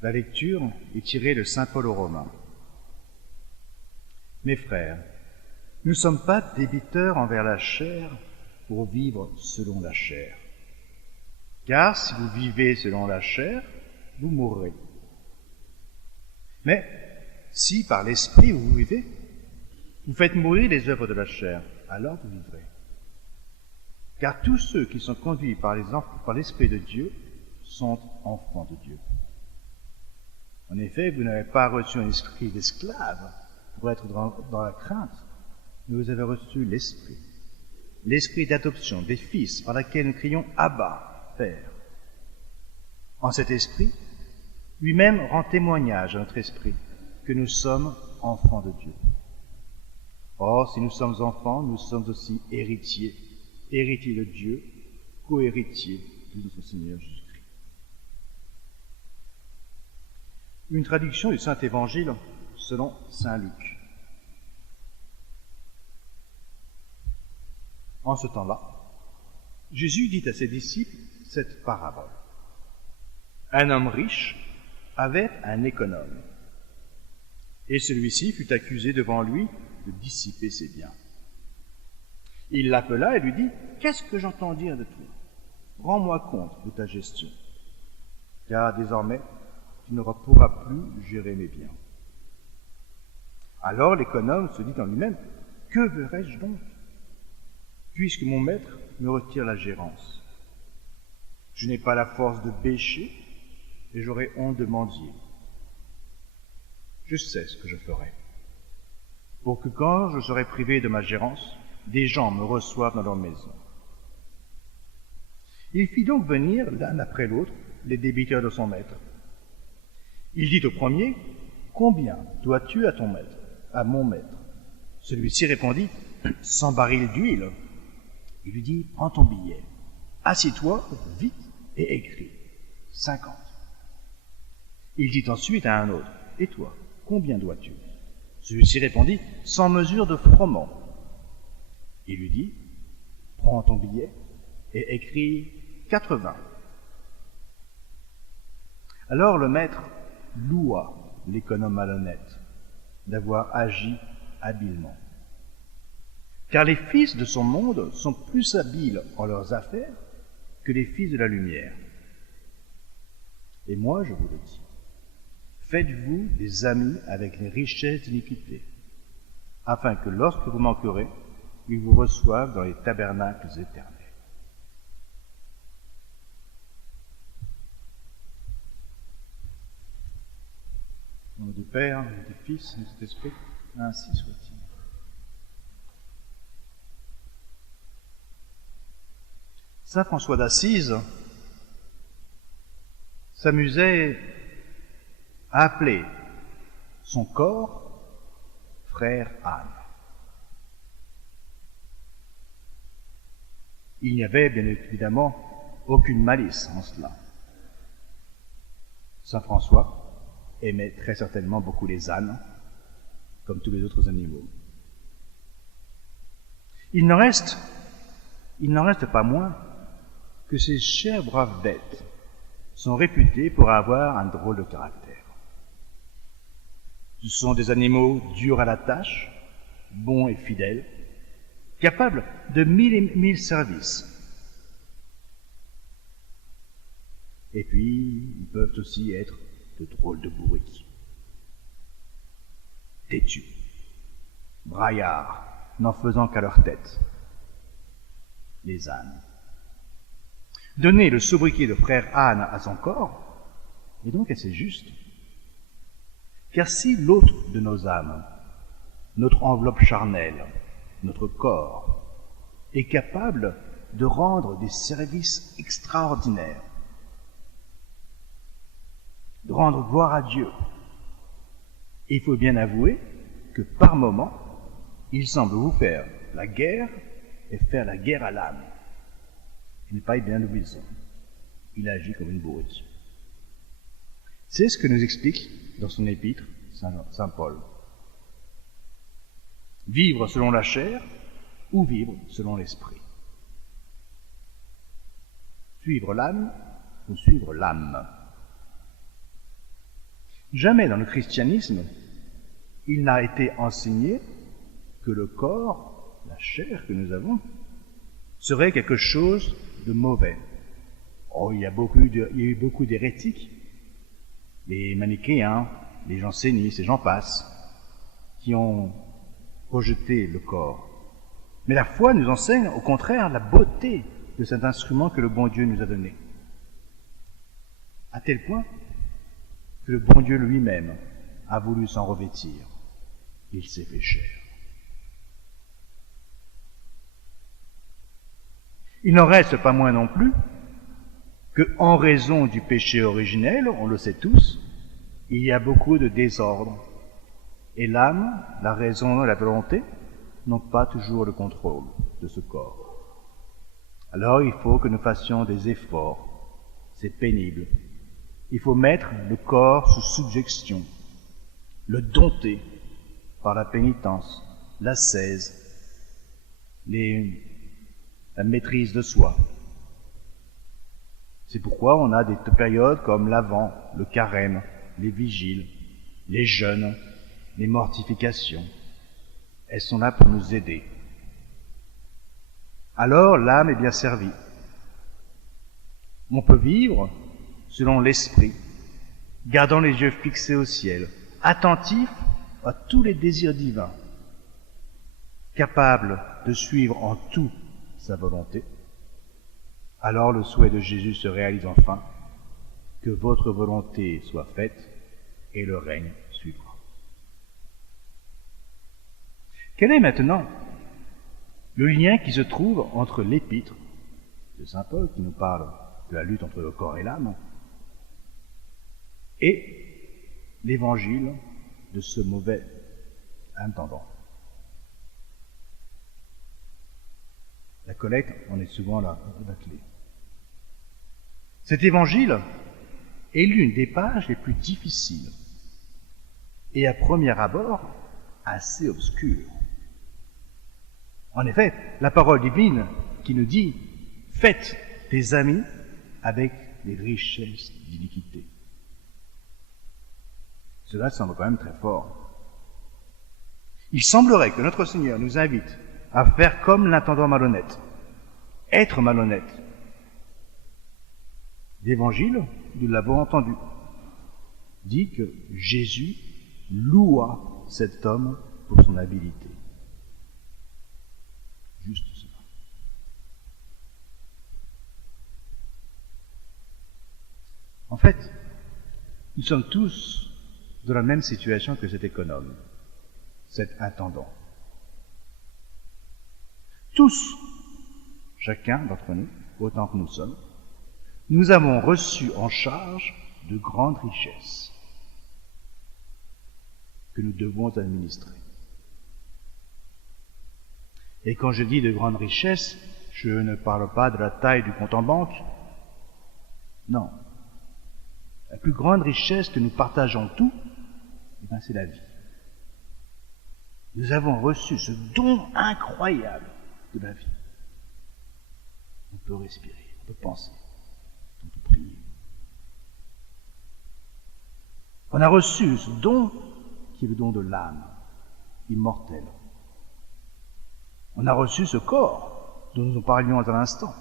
La lecture est tirée de saint Paul aux Romains. Mes frères, nous ne sommes pas débiteurs envers la chair pour vivre selon la chair. Car si vous vivez selon la chair, vous mourrez. Mais si par l'esprit vous vivez, vous faites mourir les œuvres de la chair, alors vous vivrez. Car tous ceux qui sont conduits par l'Esprit de Dieu sont enfants de Dieu. En effet, vous n'avez pas reçu un esprit d'esclave pour être dans la crainte, mais vous avez reçu l'esprit d'adoption des fils par lequel nous crions « Abba, Père ». En cet esprit, lui-même rend témoignage à notre esprit que nous sommes enfants de Dieu. Or, si nous sommes enfants, nous sommes aussi héritiers, héritiers de Dieu, co-héritiers de notre Seigneur Jésus-Christ. Une traduction du Saint-Évangile selon saint Luc. En ce temps-là, Jésus dit à ses disciples cette parabole. Un homme riche avait un économe, et celui-ci fut accusé devant lui de dissiper ses biens. Il l'appela et lui dit « Qu'est-ce que j'entends dire de toi? Rends-moi compte de ta gestion, car désormais tu ne pourras plus gérer mes biens. » Alors l'économe se dit en lui-même « Que verrai-je donc, puisque mon maître me retire la gérance? Je n'ai pas la force de bêcher et j'aurai honte de mendier. Je sais ce que je ferai, pour que quand je serai privé de ma gérance, des gens me reçoivent dans leur maison. » Il fit donc venir l'un après l'autre les débiteurs de son maître. Il dit au premier, « Combien dois-tu à ton maître, à mon maître ?» Celui-ci répondit, « 100 barils d'huile. » Il lui dit, « Prends ton billet, assieds-toi vite et écris 50. » Il dit ensuite à un autre, « Et toi, combien dois-tu » Celui-ci répondit, « 100 mesures de froment. » Il lui dit, « Prends ton billet et écris 80. » Alors le maître loua l'économe malhonnête d'avoir agi habilement. Car les fils de son monde sont plus habiles en leurs affaires que les fils de la lumière. Et moi, je vous le dis, faites-vous des amis avec les richesses d'iniquité, afin que lorsque vous manquerez, ils vous reçoivent dans les tabernacles éternels. Au nom du Père, du Fils et du Saint-Esprit, ainsi soit-il. Saint François d'Assise s'amusait à appeler son corps frère âne. Il n'y avait bien évidemment aucune malice en cela. Saint François aimait très certainement beaucoup les ânes, comme tous les autres animaux. Il n'en reste pas moins que ces chères braves bêtes sont réputées pour avoir un drôle de caractère. Ce sont des animaux durs à la tâche, bons et fidèles, capables de 1000 et 1000 services. Et puis, ils peuvent aussi être de drôles de bourriques. Têtus, braillards, n'en faisant qu'à leur tête. Les ânes. Donner le sobriquet de frère âne à son corps est donc assez juste. Car si l'autre de nos âmes, notre enveloppe charnelle, notre corps, est capable de rendre des services extraordinaires, de rendre gloire à Dieu, il faut bien avouer que par moments, il semble vous faire la guerre et faire la guerre à l'âme. Il n'est pas bien obéissant. Il agit comme une bourrique. C'est ce que nous explique dans son épître Saint Paul. Vivre selon la chair ou vivre selon l'esprit. Suivre l'âme ou suivre l'âme. Jamais dans le christianisme, il n'a été enseigné que le corps, la chair que nous avons, serait quelque chose de mauvais. Oh, il y a eu beaucoup d'hérétiques, les manichéens, les jansénistes et j'en passe, qui ont rejeté le corps. Mais la foi nous enseigne au contraire la beauté de cet instrument que le bon Dieu nous a donné. À tel point que le bon Dieu lui-même a voulu s'en revêtir. Il s'est fait chair. Il n'en reste pas moins non plus que, en raison du péché originel, on le sait tous, il y a beaucoup de désordre. Et l'âme, la raison et la volonté n'ont pas toujours le contrôle de ce corps. Alors il faut que nous fassions des efforts. C'est pénible. Il faut mettre le corps sous subjection, le dompter par la pénitence, l'ascèse, la maîtrise de soi. C'est pourquoi on a des périodes comme l'Avent, le Carême, les vigiles, les jeûnes, les mortifications. Elles sont là pour nous aider. Alors l'âme est bien servie. On peut vivre selon l'esprit, gardant les yeux fixés au ciel, attentif à tous les désirs divins, capable de suivre en tout sa volonté. Alors le souhait de Jésus se réalise enfin, que votre volonté soit faite et le règne suivra. Quel est maintenant le lien qui se trouve entre l'épître de saint Paul, qui nous parle de la lutte entre le corps et l'âme, et l'évangile de ce mauvais intendant? La collecte en est souvent la clé. Cet évangile est l'une des pages les plus difficiles et à premier abord assez obscure. En effet, la parole divine qui nous dit « Faites des amis avec les richesses d'iniquité ». Cela semble quand même très fort. Il semblerait que notre Seigneur nous invite à faire comme l'intendant malhonnête, être malhonnête. L'Évangile, nous l'avons entendu, dit que Jésus loua cet homme pour son habileté. Juste cela. En fait, nous sommes tous dans la même situation que cet économe, cet intendant. Tous, chacun d'entre nous, autant que nous sommes, nous avons reçu en charge de grandes richesses que nous devons administrer. Et quand je dis de grandes richesses, je ne parle pas de la taille du compte en banque. Non. La plus grande richesse que nous partageons tous, c'est la vie. Nous avons reçu ce don incroyable de la vie. On peut respirer, on peut penser, on peut prier. On a reçu ce don qui est le don de l'âme, immortelle. On a reçu ce corps dont nous parlions à l'instant.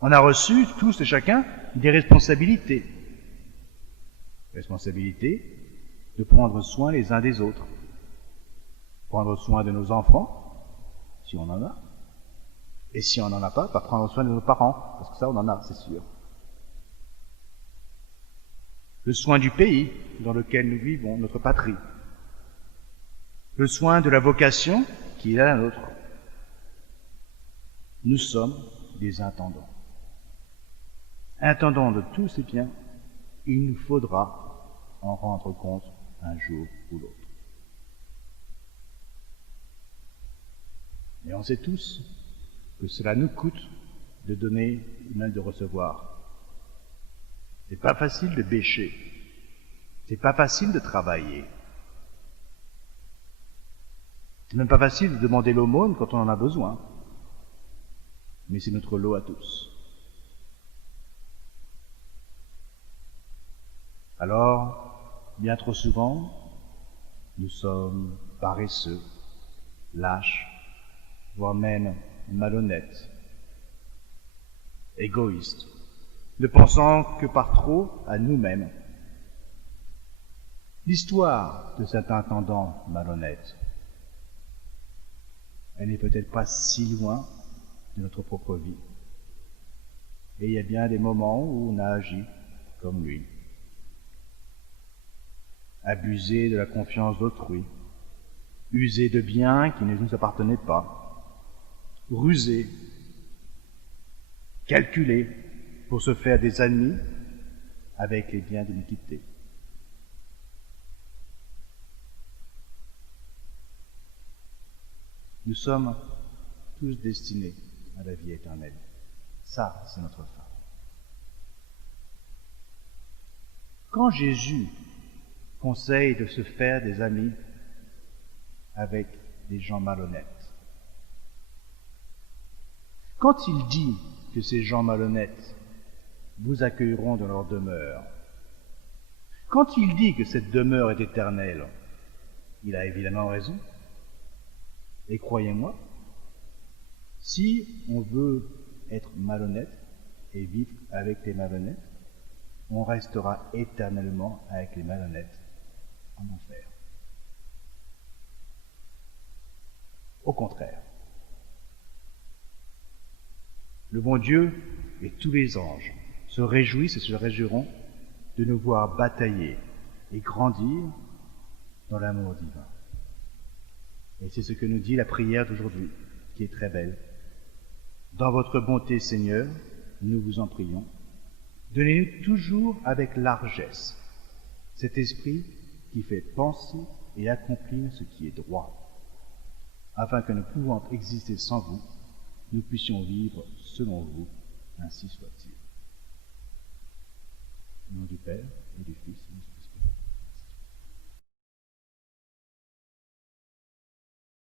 On a reçu, tous et chacun, des responsabilités. Responsabilité de prendre soin les uns des autres. Prendre soin de nos enfants, si on en a. Et si on n'en a pas, prendre soin de nos parents, parce que ça, on en a, c'est sûr. Le soin du pays dans lequel nous vivons, notre patrie. Le soin de la vocation qui est la nôtre. Nous sommes des intendants. Intendants de tous ces biens, il nous faudra en rendre compte un jour ou l'autre. Et on sait tous que cela nous coûte de donner et même de recevoir. C'est pas facile de bêcher. C'est pas facile de travailler. C'est même pas facile de demander l'aumône quand on en a besoin. Mais c'est notre lot à tous. Alors, bien trop souvent, nous sommes paresseux, lâches, voire même malhonnêtes, égoïstes, ne pensant que par trop à nous-mêmes. L'histoire de cet intendant malhonnête, elle n'est peut-être pas si loin de notre propre vie. Et il y a bien des moments où on a agi comme lui. Abusé de la confiance d'autrui, usé de biens qui ne nous appartenaient pas, rusé, calculé pour se faire des amis avec les biens d'iniquité. Nous sommes tous destinés à la vie éternelle. Ça, c'est notre fin. Quand Jésus conseille de se faire des amis avec des gens malhonnêtes, quand il dit que ces gens malhonnêtes vous accueilleront dans leur demeure, quand il dit que cette demeure est éternelle, il a évidemment raison. Et croyez-moi, si on veut être malhonnête et vivre avec les malhonnêtes, on restera éternellement avec les malhonnêtes en enfer. Au contraire, le bon Dieu et tous les anges se réjouissent et se réjouiront de nous voir batailler et grandir dans l'amour divin. Et c'est ce que nous dit la prière d'aujourd'hui, qui est très belle. Dans votre bonté, Seigneur, nous vous en prions, donnez-nous toujours avec largesse cet esprit qui fait penser et accomplir ce qui est droit, afin que ne pouvant exister sans vous, nous puissions vivre selon vous, ainsi soit-il. Au nom du Père, et du Fils, et du